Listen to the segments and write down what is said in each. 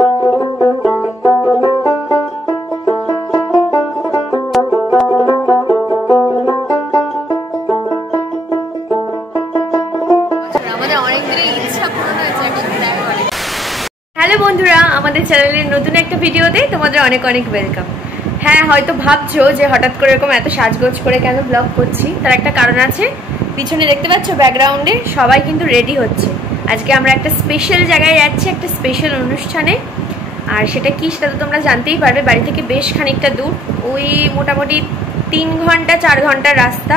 Hello বন্ধুরা, আমাদের চ্যানেলের নতুন একটা ভিডিওতে তোমাদের অনেক অনেক ওয়েলকাম। হ্যাঁ, হয়তো ভাবছো যে হঠাৎ করে এরকম এত সাজগোজ করে কেন ব্লগ করছি। তার একটা কারণ আছে। পিছনে দেখতে পাচ্ছ ব্যাকগ্রাউন্ডে সবাই কিন্তু রেডি হচ্ছে। আজকে আমরা একটা স্পেশাল জায়গায় যাচ্ছি, একটা স্পেশাল অনুষ্ঠানে। আর সেটা কি, সেটা তো তোমরা জানতেই পারবে। বাড়ি থেকে বেশ খানিকটা দূর, ওই মোটামুটি 3 ঘন্টা 4 ঘন্টার রাস্তা।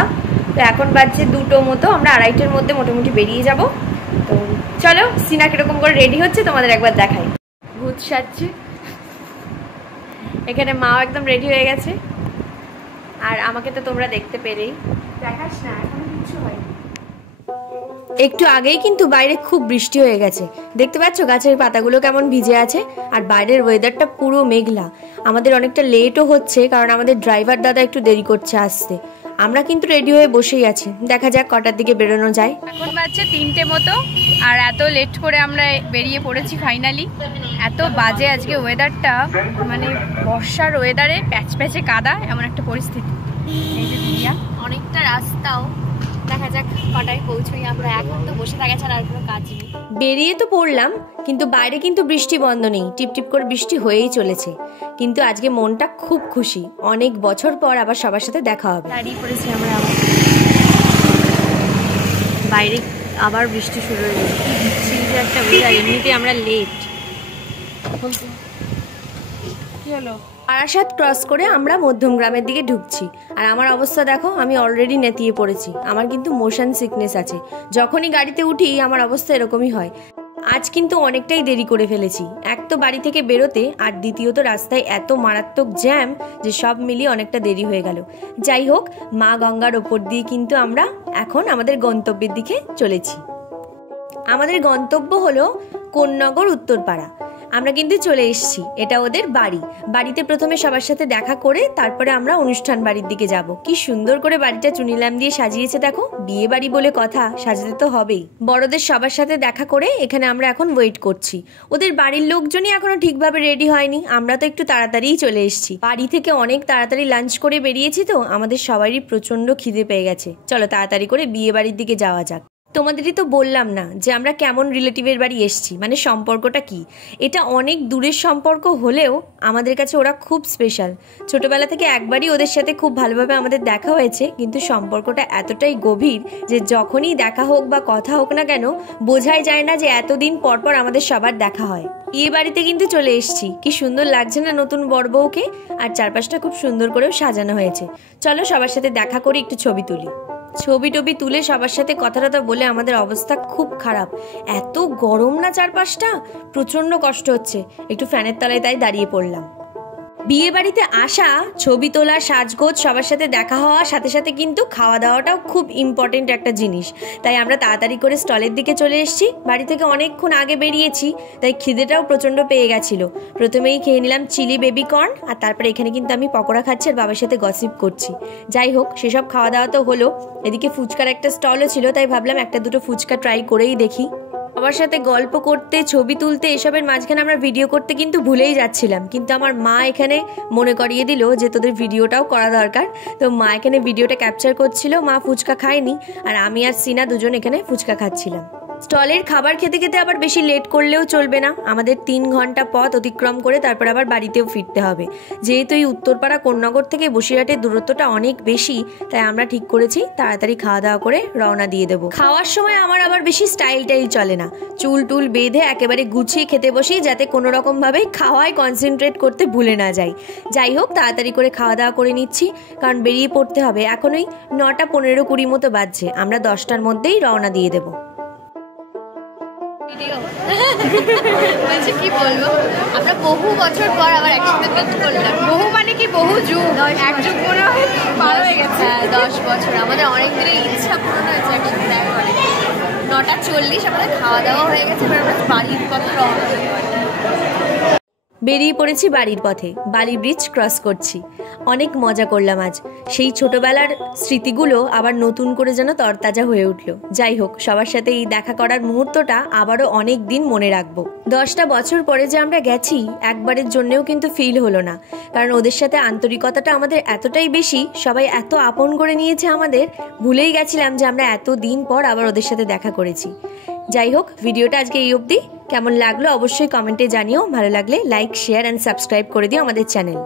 তো এখন বাজছে 2টো মতো, আমরা 2:30টার মধ্যে মোটামুটি বেরিয়ে যাব। তো চলো সিনা কিরকম করে রেডি হচ্ছে তোমাদের একবার দেখাই। ভূত সাজছে, এখানে মাও একদম রেডি হয়ে গেছে। আর আমাকে তো তোমরা দেখতে পেলেই। দেখাস না, এখনো কিছু হয়নি। একটু আগেই কিন্তু বাইরে খুব বৃষ্টি হয়ে গেছে। দেখতে পাচ্ছ গাছের পাতাগুলো কেমন ভিজে আছে। আর বাইরের ওয়েদারটা পুরো মেঘলা। আমাদের অনেকটা লেটও হচ্ছে, কারণ আমাদের ড্রাইভার দাদা একটু দেরি করছে আসতে। আমরা কিন্তু রেডি হয়ে বসেই আছি, দেখা যাক কটার দিকে বেরোনো যায়। এখন বাজছে 3টে মতো, আর এত লেট করে আমরা বেরিয়ে পড়েছি ফাইনালি। এত বাজে আজকে ওয়েদারটা, মানে বর্ষার ওয়েদারে প্যাচ প্যাচে কাদা, এমন একটা পরিস্থিতি। এই যে দুনিয়া, অনেকটা রাস্তাও, দেখা যাক কটায় পৌঁছই আমরা। এখন তো বসে থাকা ছাড়া আর কোনো কাজ নেই। বেরিয়ে তো পড়লাম, কিন্তু বাইরে কিন্তু বৃষ্টি বন্ধ নেই, টিপটিপ করে বৃষ্টি হয়েই চলেছে। কিন্তু আজকে মনটা খুব খুশি, অনেক বছর পর আবার সবার সাথে দেখা হবে। দাঁড়িয়ে পড়েছি আমরা আবার, বাইরে আবার বৃষ্টি শুরু হয়ে গেছে। যে একটা ওয়েদার, এমনিতে আমরা লেট। কি হলো? বারাসাত ক্রস করে আমরা মধ্যমগ্রামের দিকে ঢুকছি। আর আমার অবস্থা দেখো, আমি অলরেডি নেতিয়ে পড়েছি। আমার কিন্তু মোশন সিকনেস আছে, যখনই গাড়িতে উঠি আমার অবস্থা এরকমই হয়। আজ কিন্তু অনেকটাই দেরি করে ফেলেছি, এক তো বাড়ি থেকে বেরোতে, আর দ্বিতীয়ত রাস্তায় এত মারাত্মক জ্যাম যে সব মিলিয়ে অনেকটা দেরি হয়ে গেল। যাই হোক, মা গঙ্গার ওপর দিয়ে কিন্তু আমরা এখন আমাদের গন্তব্যের দিকে চলেছি। আমাদের গন্তব্য হলো কোন্নগর উত্তরপাড়া। আমরা কিন্তু চলে এসেছি, এটা ওদের বাড়ি। বাড়িতে প্রথমে সবার সাথে দেখা করে তারপরে আমরা অনুষ্ঠান বাড়ির দিকে যাব। কি সুন্দর করে বাড়িটা চুনিলাম দিয়ে সাজিয়েছে দেখো। বিয়ে বাড়ি বলে কথা, সাজাতে তো হবেই। বড়দের সবার সাথে দেখা করে এখানে আমরা এখন ওয়েট করছি। ওদের বাড়ির লোকজনই এখনো ঠিকভাবে রেডি হয়নি, আমরা তো একটু তাড়াতাড়িই চলে এসেছি। বাড়ি থেকে অনেক তাড়াতাড়ি লাঞ্চ করে বেরিয়েছি, তো আমাদের সবারই প্রচন্ড খিদে পেয়ে গেছে। চলো তাড়াতাড়ি করে বিয়ে বাড়ির দিকে যাওয়া যাক। তোমাদেরই তো বললাম না যে আমরা কেমন রিলেটিভের বাড়ি এসেছি, মানে সম্পর্কটা কি। এটা অনেক দূরের সম্পর্ক হলেও আমাদের কাছে ওরা খুব স্পেশাল। ছোটবেলা থেকে একবারই ওদের সাথে খুব ভালোভাবে আমাদের দেখা হয়েছে, কিন্তু সম্পর্কটা এতটাই গভীর যে যখনই দেখা হোক বা কথা হোক না কেন, বোঝাই যায় না যে এতদিন পর পর আমাদের সবার দেখা হয়। বিয়ে বাড়িতে কিন্তু চলে এসেছি, কি সুন্দর লাগছে না নতুন বর বউকে। আর চারপাশটা খুব সুন্দর করেও সাজানো হয়েছে। চলো সবার সাথে দেখা করে একটু ছবি তুলি। ছবি টবি তুলে সবার সাথে কথা টথা বলে আমাদের অবস্থা খুব খারাপ। এত গরম না চারপাশটা, প্রচন্ড কষ্ট হচ্ছে। একটু ফ্যানের তলায় তাই দাঁড়িয়ে পড়লাম। বিয়ে বাড়িতে আসা, ছবি তোলা, সাজগোজ, সবার সাথে দেখা হওয়ার সাথে সাথে কিন্তু খাওয়া দাওয়াটাও খুব ইম্পর্টেন্ট একটা জিনিস। তাই আমরা তাড়াতাড়ি করে স্টলের দিকে চলে এসেছি। বাড়ি থেকে অনেকক্ষণ আগে বেরিয়েছি, তাই খিদেটাও প্রচণ্ড পেয়ে গেছিলো। প্রথমেই খেয়ে নিলাম চিলি বেবি কর্ন, আর তারপরে এখানে কিন্তু আমি পকোড়া খাচ্ছি আর বাবার সাথে গসিপ করছি। যাই হোক, সেসব খাওয়া দাওয়া তো হলো। এদিকে ফুচকার একটা স্টলও ছিল, তাই ভাবলাম একটা দুটো ফুচকা ট্রাই করেই দেখি। সবার সাথে গল্প করতে, ছবি তুলতে, এসবের মাঝখানে আমরা ভিডিও করতে কিন্তু ভুলেই যাচ্ছিলাম। কিন্তু আমার মা এখানে মনে করিয়ে দিল যে তোদের ভিডিওটাও করা দরকার। তো মা এখানে ভিডিওটা ক্যাপচার করছিল। মা ফুচকা খায়নি, আর আমি আর সিনা দুজন এখানে ফুচকা খাচ্ছিলাম। স্টলের খাবার খেতে খেতে আবার বেশি লেট করলেও চলবে না। আমাদের 3 ঘন্টা পথ অতিক্রম করে তারপর আবার বাড়িতেও ফিরতে হবে। যেহেতু এই উত্তরপাড়া কোন্নগর থেকে বসিরহাটের দূরত্বটা অনেক বেশি, তাই আমরা ঠিক করেছি তাড়াতাড়ি খাওয়া দাওয়া করে রওনা দিয়ে দেবো। খাওয়ার সময় আমার আবার বেশি স্টাইল চলে না, চুল টুল বেঁধে একেবারে গুছিয়ে খেতে বসি, যাতে কোনো রকম ভাবে খাওয়ায় কনসেন্ট্রেট করতে ভুলে না যাই। যাই হোক, তাড়াতাড়ি করে খাওয়া দাওয়া করে নিচ্ছি, কারণ বেরিয়ে পড়তে হবে। এখন ওই 9টা 15-20 মতো বাজছে, আমরা 10টার মধ্যেই রওনা দিয়ে দেবো। কি বলবো, আমরা বহু বছর পর আবার একসাথে মিট করলাম। বহু মানে কি, বহু যুগ, এক যুগ মনে হয় পার হয়ে গেছে। 10 বছর, আমাদের অনেক দিনের ইচ্ছা পূরণ হয়েছে একসাথে দেখা করে। 9টা 40 আমাদের খাওয়া দাওয়া হয়ে গেছে, এবার আমরা বাড়ির পথে রওনা। বেরিয়ে পড়েছি বাড়ির পথে, বালি ব্রিজ ক্রস করছি। অনেক মজা করলাম আজ। সেই ছোটবেলার স্মৃতিগুলো আবার নতুন করে যেন তরতাজা হয়ে উঠল। যাই হোক, সবার সাথে এই দেখা করার মুহূর্তটা আবারও অনেক দিন মনে রাখবো। 10টা বছর পরে যে আমরা গেছি একবারের জন্যেও কিন্তু ফিল হলো না, কারণ ওদের সাথে আন্তরিকতাটা আমাদের এতটাই বেশি, সবাই এত আপন করে নিয়েছে আমাদের, ভুলেই গেছিলাম যে আমরা এত দিন পর আবার ওদের সাথে দেখা করেছি। যাই হোক, ভিডিওটা আজকে এই অবধি। কেমন লাগলো অবশ্যই কমেন্টে জানিও। ভালো লাগলে লাইক, শেয়ার অ্যান্ড সাবস্ক্রাইব করে দিও আমাদের চ্যানেল।